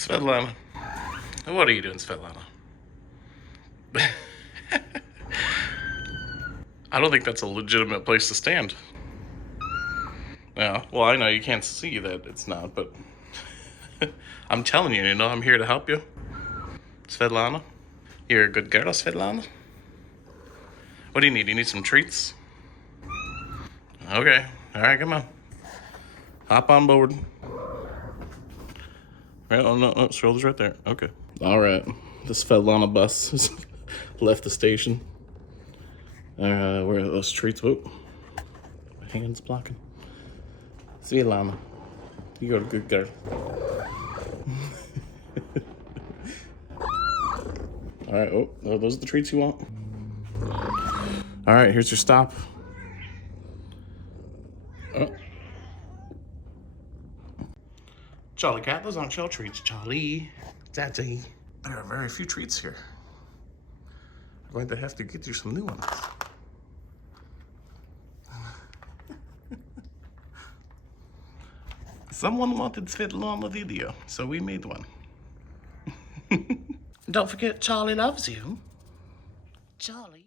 Svetlana, what are you doing, Svetlana? I don't think that's a legitimate place to stand. Yeah, well, I know you can't see that it's not, but I'm telling you, I'm here to help you. Svetlana, you're a good girl, Svetlana. What do you need? You need some treats? Okay, all right, come on. Hop on board. Right, oh no, strollers right there. Okay. All right, the Svetlana bus has left the station. Where are those treats? Whoop. My hand's blocking. Svetlana, you're a good girl. All right, oh, are those the treats you want? All right, here's your stop. Oh. Charlie Cat, those aren't your treats, Charlie. Daddy. There are very few treats here. I'm going to have to get you some new ones. Someone wanted Svetlana video, so we made one. Don't forget, Charlie loves you. Charlie.